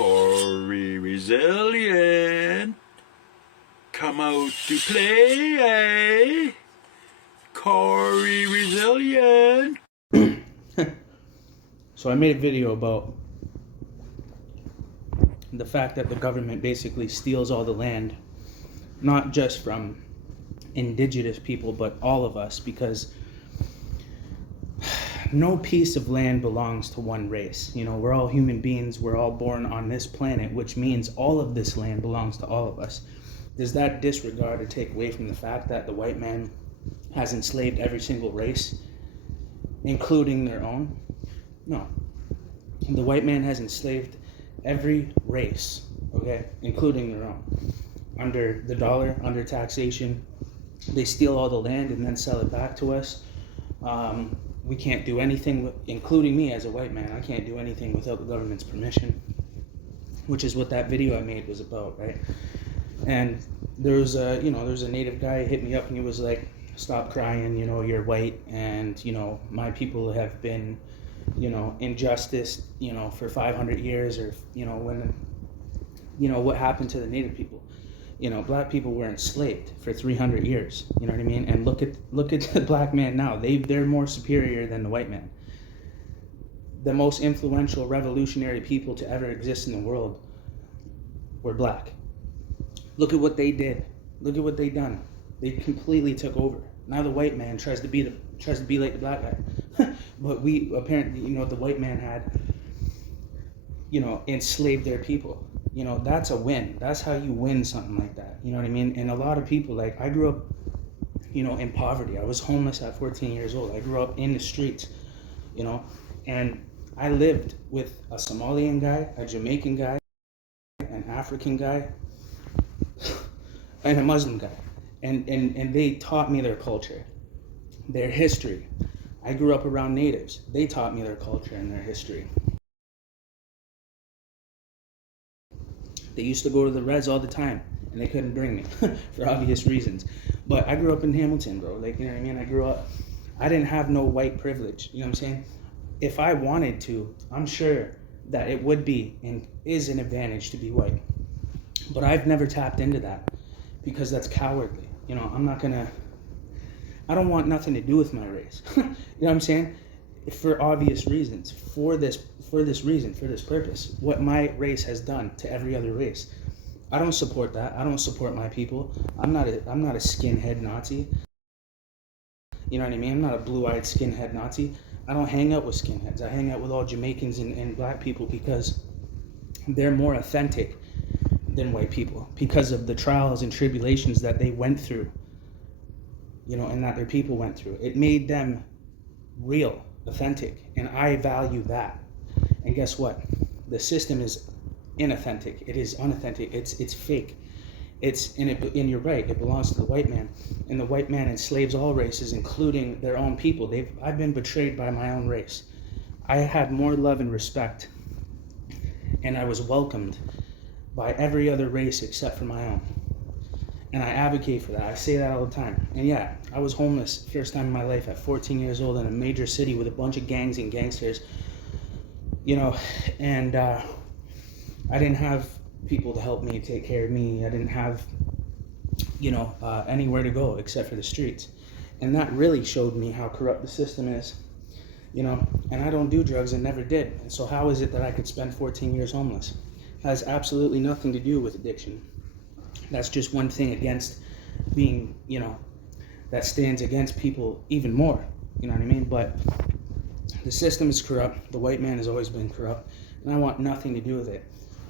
Corey Resilient, come out to play, eh? Corey Resilient. So I made a video about the fact that the government basically steals all the land, not just from indigenous people, but all of us, because no piece of land belongs to one race. You know, we're all human beings. We're all born on this planet, which means all of this land belongs to all of us. Does that disregard or take away from the fact that the white man has enslaved every single race, including their own? No. The white man has enslaved every race, okay, including their own. Under the dollar, under taxation, they steal all the land and then sell it back to us. We can't do anything, including me as a white man, I can't do anything without the government's permission, which is what that video I made was about, right? And there was a native guy hit me up and he was like, stop crying, you're white, and, my people have been, injustice, for 500 years, or, when, what happened to the native people. Black people were enslaved for 300 years, you know what I mean? And look at the black man now. They're more superior than the white man. The most influential revolutionary people to ever exist in the world were black. Look at what they did. Look at what they done. They completely took over. Now the white man tries to be like the black guy. But we apparently, the white man had, enslaved their people. That's a win. That's how you win something like that. You know what I mean? And a lot of people, like, I grew up, in poverty. I was homeless at 14 years old. I grew up in the streets, and I lived with a Somalian guy, a Jamaican guy, an African guy, and a Muslim guy. And they taught me their culture, their history. I grew up around natives. They taught me their culture and their history. They used to go to the res all the time, and they couldn't bring me for obvious reasons. But I grew up in Hamilton, bro. Like, you know what I mean? I didn't have no white privilege. You know what I'm saying? If I wanted to, I'm sure that it would be and is an advantage to be white. But I've never tapped into that because that's cowardly. I don't want nothing to do with my race. You know what I'm saying? For obvious reasons, for this purpose, what my race has done to every other race. I don't support that. I don't support my people. I'm not a skinhead Nazi. You know what I mean? I'm not a blue-eyed skinhead Nazi. I don't hang out with skinheads. I hang out with all Jamaicans and black people because they're more authentic than white people because of the trials and tribulations that they went through, and that their people went through. It made them real, authentic, and I value that. And guess what? The system is inauthentic. It is unauthentic. It's fake. And you're right. It belongs to the white man, and the white man enslaves all races, including their own people. I've been betrayed by my own race. I had more love and respect, and I was welcomed by every other race except for my own. And I advocate for that. I say that all the time. And yeah, I was homeless first time in my life at 14 years old in a major city with a bunch of gangs and gangsters, and I didn't have people to help me, take care of me. I didn't have, anywhere to go except for the streets. And that really showed me how corrupt the system is, and I don't do drugs and never did. And so how is it that I could spend 14 years homeless? It has absolutely nothing to do with addiction. That's just one thing against being, that stands against people even more. You know what I mean? But the system is corrupt. The white man has always been corrupt, and I want nothing to do with it.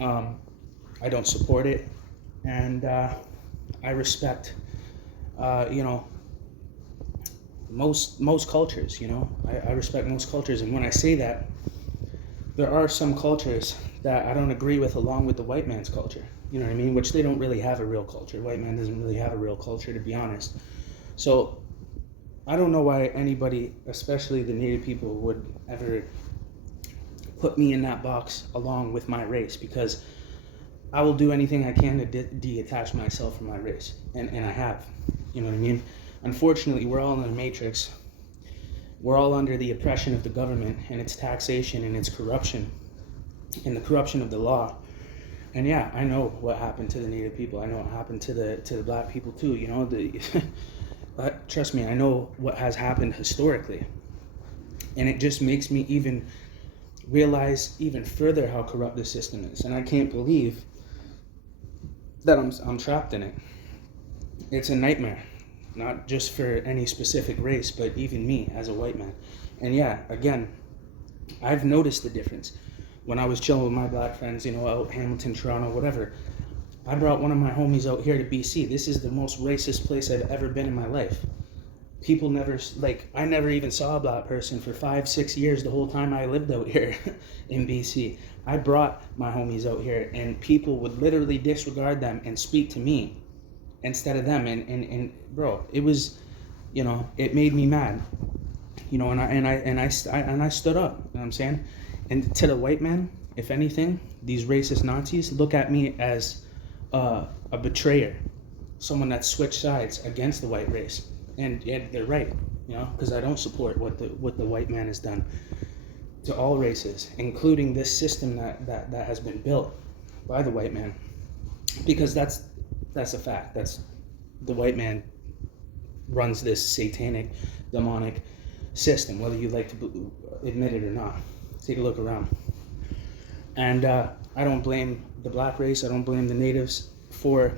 I don't support it, and I respect, most cultures. I respect most cultures, and when I say that, there are some cultures that I don't agree with along with the white man's culture. You know what I mean? Which they don't really have a real culture. White man doesn't really have a real culture, to be honest. So I don't know why anybody, especially the native people, would ever put me in that box along with my race, because I will do anything I can to detach myself from my race. And I have. You know what I mean? Unfortunately, we're all in a matrix. We're all under the oppression of the government and its taxation and its corruption and the corruption of the law. And yeah, I know what happened to the Native people. I know what happened to the black people too. You know, trust me, I know what has happened historically, and it just makes me even realize even further how corrupt the system is. And I can't believe that I'm trapped in it. It's a nightmare, not just for any specific race, but even me as a white man. And yeah, again, I've noticed the difference. When I was chilling with my black friends, you know, out Hamilton, Toronto, whatever, I brought one of my homies out here to BC. This is the most racist place I've ever been in my life. People never, like, I never even saw a black person for 5-6 years the whole time I lived out here in BC. I brought my homies out here, and people would literally disregard them and speak to me instead of them. And bro, it was, you know, it made me mad. You know, and I stood up. You know what I'm saying? And to the white man, if anything, these racist Nazis look at me as a betrayer, someone that switched sides against the white race, and they're right, you know, because I don't support what the white man has done to all races, including this system that has been built by the white man, because that's a fact. That's the white man runs this satanic, demonic system, whether you like to admit it or not. Take a look around. And I don't blame the black race. I don't blame the natives for,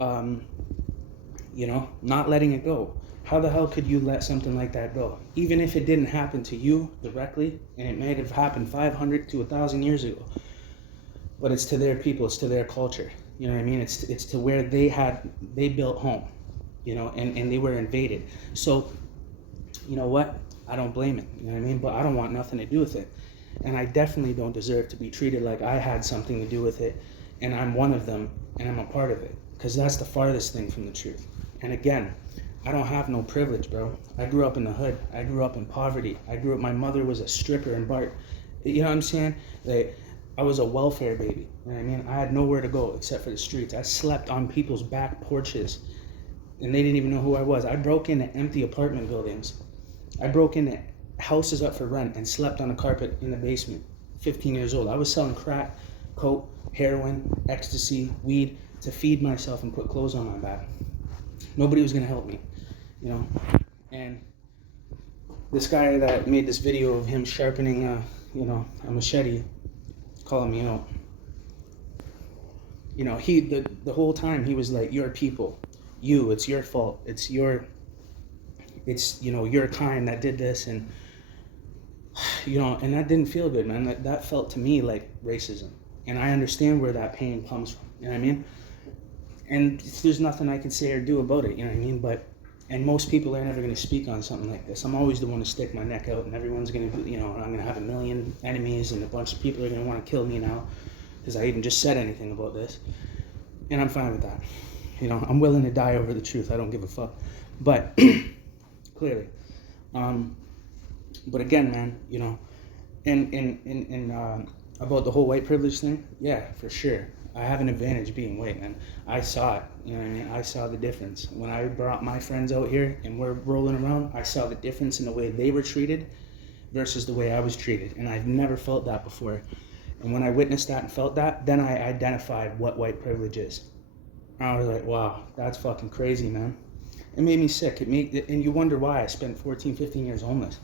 you know, not letting it go. How the hell could you let something like that go? Even if it didn't happen to you directly, and it may have happened 500 to 1,000 years ago, but it's to their people, it's to their culture. You know what I mean? It's to where they built home, you know, and they were invaded. So, you know what? I don't blame it, you know what I mean? But I don't want nothing to do with it. And I definitely don't deserve to be treated like I had something to do with it, and I'm one of them, and I'm a part of it. Because that's the farthest thing from the truth. And again, I don't have no privilege, bro. I grew up in the hood. I grew up in poverty. My mother was a stripper in Bart. You know what I'm saying? Like, I was a welfare baby, you know what I mean? I had nowhere to go except for the streets. I slept on people's back porches, and they didn't even know who I was. I broke into empty apartment buildings. I broke into houses up for rent and slept on a carpet in the basement, 15 years old. I was selling crack, coke, heroin, ecstasy, weed to feed myself and put clothes on my back. Nobody was going to help me, you know. And this guy that made this video of him sharpening, a machete, calling me out. You know, the whole time he was like, "Your people, it's your fault. It's your kind that did this," and you know, and that didn't feel good, man. That felt to me like racism, and I understand where that pain comes from. You know what I mean? And there's nothing I can say or do about it. You know what I mean? And most people are never going to speak on something like this. I'm always the one to stick my neck out, and everyone's going to, you know, I'm going to have a million enemies, and a bunch of people are going to want to kill me now because I even just said anything about this, and I'm fine with that. You know, I'm willing to die over the truth. I don't give a fuck. But clearly, but again, man, you know, and about the whole white privilege thing, yeah, for sure. I have an advantage being white, man. I saw it, you know what I mean? I saw the difference. When I brought my friends out here and we're rolling around, I saw the difference in the way they were treated versus the way I was treated. And I've never felt that before. And when I witnessed that and felt that, then I identified what white privilege is. I was like, wow, that's fucking crazy, man. It made me sick. And you wonder why I spent 14, 15 years homeless.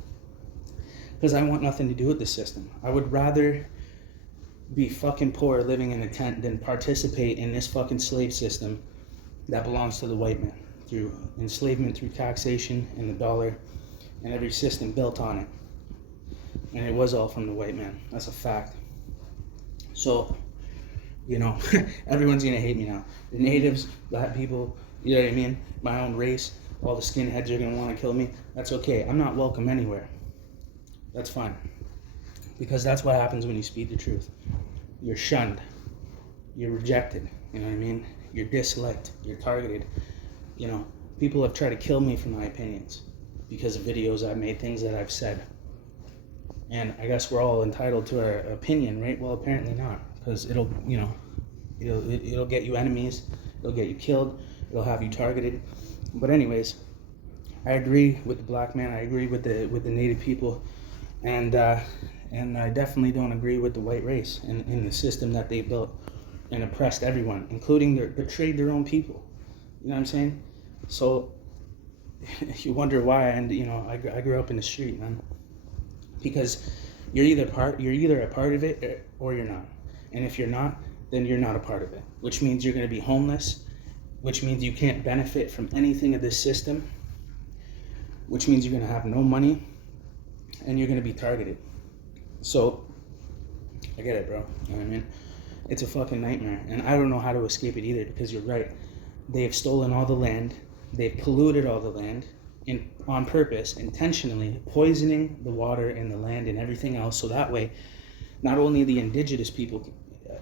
Because I want nothing to do with the system. I would rather be fucking poor living in a tent than participate in this fucking slave system that belongs to the white man through enslavement, through taxation and the dollar and every system built on it. And it was all from the white man. That's a fact. So, you know, everyone's gonna hate me now. The natives, black people, you know what I mean? My own race, all the skinheads are gonna wanna kill me. That's okay. I'm not welcome anywhere. That's fine. Because that's what happens when you speak the truth. You're shunned. You're rejected. You know what I mean? You're disliked. You're targeted. You know, people have tried to kill me for my opinions because of videos I've made, things that I've said. And I guess we're all entitled to our opinion, right? Well, apparently not, because it'll get you enemies. It'll get you killed. It'll have you targeted. But anyways, I agree with the black man. I agree with the native people. And I definitely don't agree with the white race and the system that they built. and oppressed everyone, including betrayed their own people. You know what I'm saying? So you wonder why. And I grew up in the street, man, because you're either a part of it or you're not. And if you're not, then you're not a part of it, which means you're going to be homeless, which means you can't benefit from anything of this system, which means you're going to have no money, and you're going to be targeted. So I get it, bro. You know what I mean? It's a fucking nightmare, and I don't know how to escape it either, because you're right. They've stolen all the land. They've polluted all the land on purpose, intentionally poisoning the water and the land and everything else. So that way, not only the indigenous people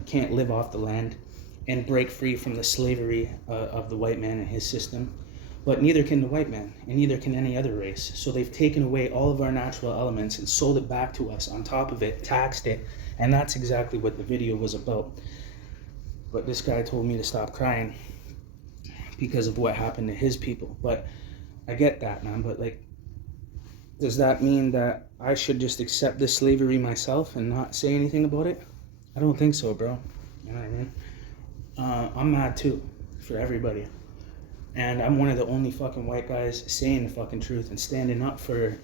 can't live off the land and break free from the slavery of the white man and his system, but neither can the white man, and neither can any other race. So they've taken away all of our natural elements and sold it back to us. On top of it, taxed it, and that's exactly what the video was about. But this guy told me to stop crying because of what happened to his people. But I get that, man. But like, does that mean that I should just accept this slavery myself and not say anything about it? I don't think so, bro. You know what I mean? I'm mad too, for everybody. And I'm one of the only fucking white guys saying the fucking truth and standing up for,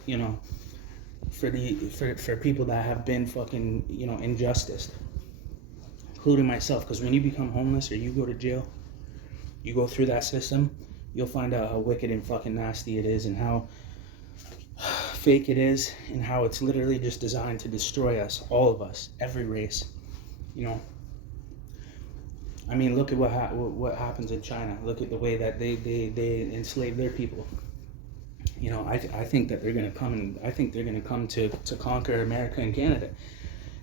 for people that have been fucking, injustice, including myself. Because when you become homeless or you go to jail, you go through that system, you'll find out how wicked and fucking nasty it is, and how fake it is, and how it's literally just designed to destroy us, all of us, every race. I mean, look at what happens in China. Look at the way that they enslave their people. I think that they're gonna come, and I think they're gonna come to conquer America and Canada,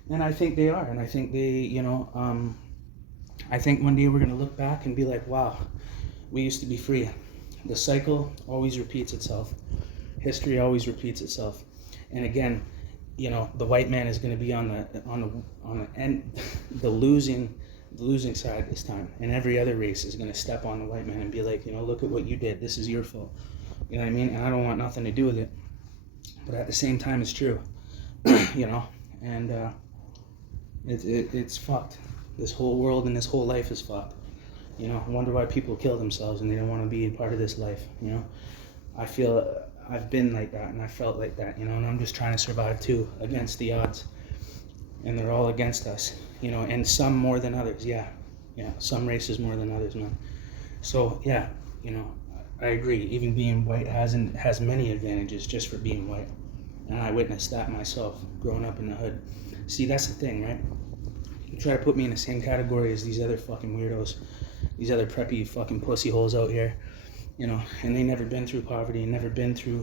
and I think they are, and I think they, I think one day we're gonna look back and be like, wow, we used to be free. The cycle always repeats itself. History always repeats itself, and again, the white man is gonna be on the end, the losing side this time, and every other race is going to step on the white man and be like, look at what you did, this is your fault. You know what I mean? And I don't want nothing to do with it, but at the same time it's true. And it's fucked. This whole world and this whole life is fucked. I wonder why people kill themselves and they don't want to be a part of this life. I feel I've been like that, and I felt like that, and I'm just trying to survive too, against the odds, and they're all against us. And some more than others, yeah, some races more than others, man. So yeah, I agree. Even being white has many advantages just for being white, and I witnessed that myself growing up in the hood. See, that's the thing, right? You try to put me in the same category as these other fucking weirdos, these other preppy fucking pussy holes out here, and they never been through poverty, and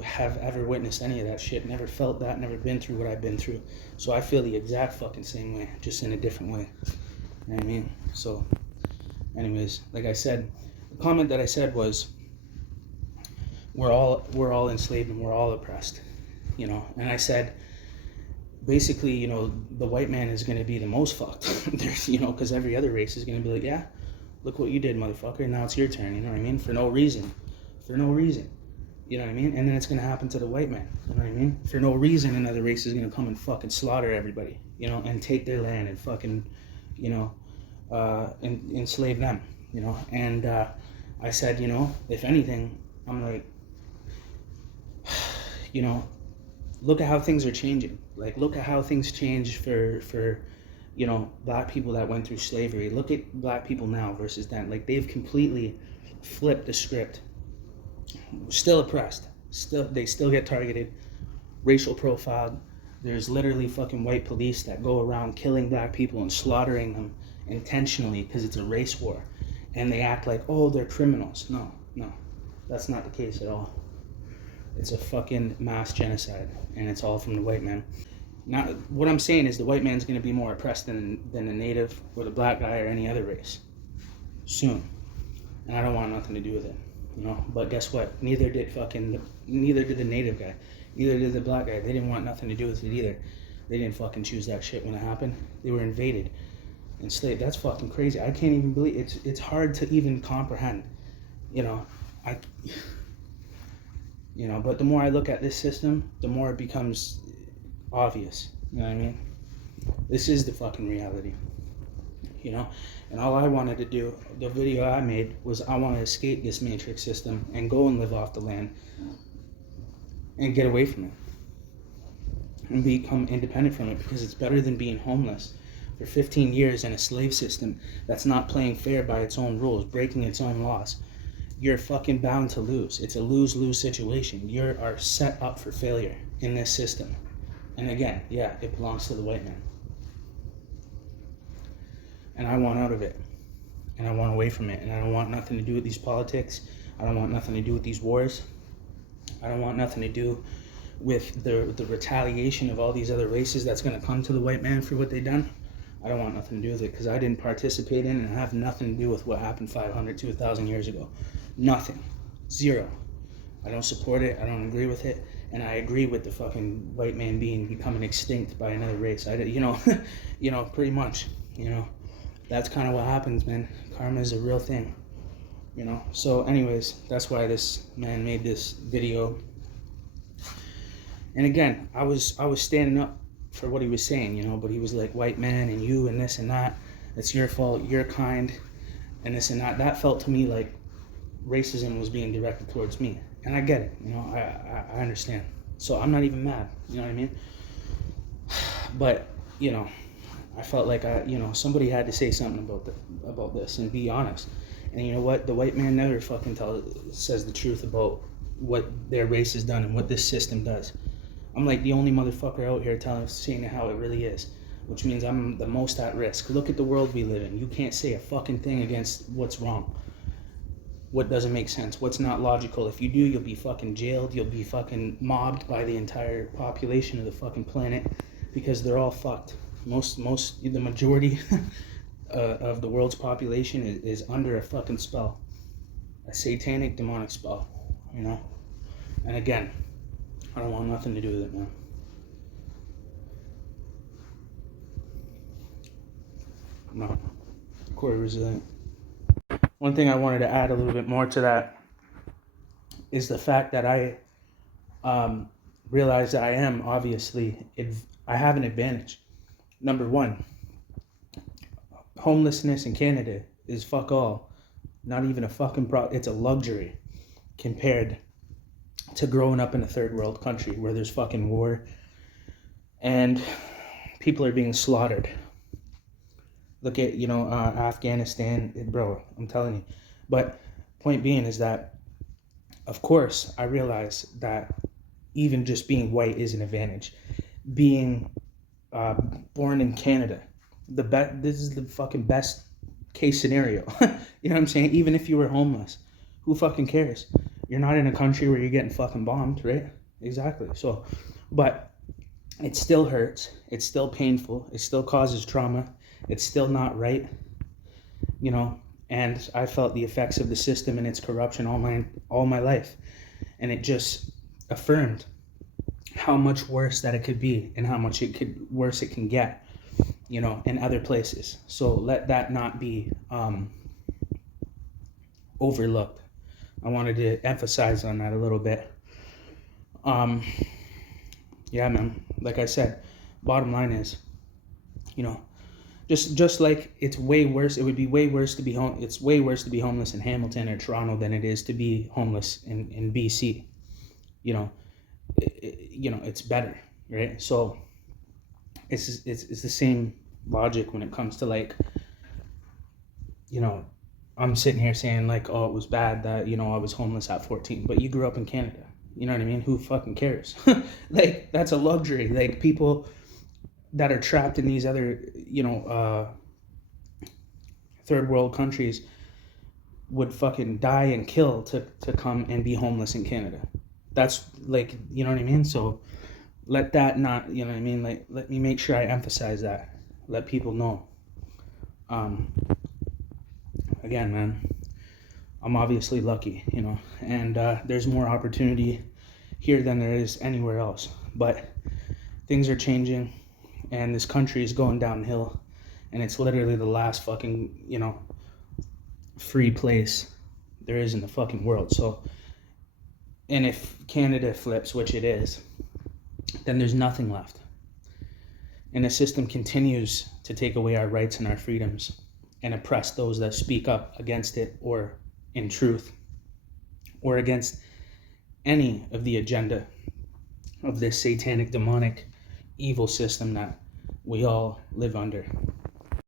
have ever witnessed any of that shit, never felt that, never been through what I've been through. So I feel the exact fucking same way, just in a different way. You know what I mean? So, anyways, like I said, the comment that I said was, we're all enslaved and we're all oppressed, and I said, basically, the white man is going to be the most fucked, because every other race is going to be like, yeah, look what you did, motherfucker, now it's your turn, you know what I mean? For no reason. You know what I mean? And then it's going to happen to the white man, you know what I mean? For no reason, another race is going to come and fucking slaughter everybody, and take their land and fucking, enslave them, And I said, if anything, I'm like, look at how things are changing. Like, look at how things changed for black people that went through slavery. Look at black people now versus then. Like, they've completely flipped the script. Still oppressed. They still get targeted, racial profiled. There's literally fucking white police that go around killing black people and slaughtering them intentionally because it's a race war. And they act like, oh, they're criminals. No, that's not the case at all. It's a fucking mass genocide, and it's all from the white man. Now, what I'm saying is the white man's going to be more oppressed than the native or the black guy or any other race soon. And I don't want nothing to do with it, But guess what? Neither did the native guy. Neither did the black guy. They didn't want nothing to do with it either. They didn't fucking choose that shit when it happened. They were invaded, enslaved. That's fucking crazy. I can't even believe it. It's hard to even comprehend, But the more I look at this system, the more it becomes obvious. You know what I mean? This is the fucking reality. you know. And all I wanted to do, the video I made, was I want to escape this matrix system and go and live off the land and get away from it and become independent from it, because it's better than being homeless for 15 years in a slave system that's not playing fair by its own rules, breaking its own laws. You're fucking bound to lose. It's a lose-lose situation. You are set up for failure in this system. And again, yeah, it belongs to the white man. And I want out of it. And I want away from it. And I don't want nothing to do with these politics. I don't want nothing to do with these wars. I don't want nothing to do with the retaliation of all these other races that's going to come to the white man for what they done. I don't want nothing to do with it, because I didn't participate in and have nothing to do with what happened 500 to 1,000 years ago. Nothing. Zero. I don't support it. I don't agree with it. And I agree with the fucking white man becoming extinct by another race. You know, pretty much, you know. That's kind of what happens, man. Karma is a real thing, you know. So anyways, that's why this man made this video. And again, I was standing up for what he was saying, you know, but he was like, white man and you and this and that, it's your fault, you're kind, and this and that. That felt to me like racism was being directed towards me. And I get it, you know, I understand. So I'm not even mad, you know what I mean? But, you know, I felt like somebody had to say something about this and be honest. And you know what? The white man never fucking says the truth about what their race has done and what this system does. I'm like the only motherfucker out here saying how it really is, which means I'm the most at risk. Look at the world we live in. You can't say a fucking thing against what's wrong, what doesn't make sense, what's not logical. If you do, you'll be fucking jailed. You'll be fucking mobbed by the entire population of the fucking planet, because they're all fucked. The majority of the world's population is under a fucking spell, a satanic, demonic spell, you know. And again, I don't want nothing to do with it, man. No, Corey resilient. One thing I wanted to add a little bit more to that is the fact that I realize that I have an advantage. Number one, homelessness in Canada is fuck all. Not even a fucking it's a luxury compared to growing up in a third world country where there's fucking war and people are being slaughtered. Look at, Afghanistan, bro, I'm telling you. But point being is that, of course, I realize that even just being white is an advantage. Being born in Canada, this is the fucking best case scenario. You know what I'm saying? Even if you were homeless, who fucking cares? You're not in a country where you're getting fucking bombed, right? Exactly. So, but it still hurts. It's still painful. It still causes trauma. It's still not right, you know. And I felt the effects of the system and its corruption all my life, and it just affirmed how much worse that it could be and how much worse it can get, you know, in other places. So let that not be overlooked. I wanted to emphasize on that a little bit. Yeah, man. Like I said, bottom line is, you know, just like it's way worse. It would be way worse to be It's way worse to be homeless in Hamilton or Toronto than it is to be homeless in BC. You know, it's better, right? So it's the same logic when it comes to, like, you know, I'm sitting here saying like, oh, it was bad that, you know, I was homeless at 14, but you grew up in Canada. You know what I mean? Who fucking cares? Like, that's a luxury. Like, people that are trapped in these other, you know, third world countries would fucking die and kill to come and be homeless in Canada. That's like, you know what I mean? So let that not, you know what I mean? Like, let me make sure I emphasize that. Let people know. Again, man, I'm obviously lucky, you know, and there's more opportunity here than there is anywhere else. But things are changing, and this country is going downhill, and it's literally the last fucking, you know, free place there is in the fucking world. So, and if Canada flips, which it is, then there's nothing left. And the system continues to take away our rights and our freedoms. and oppress those that speak up against it or in truth or against any of the agenda of this satanic, demonic, evil system that we all live under.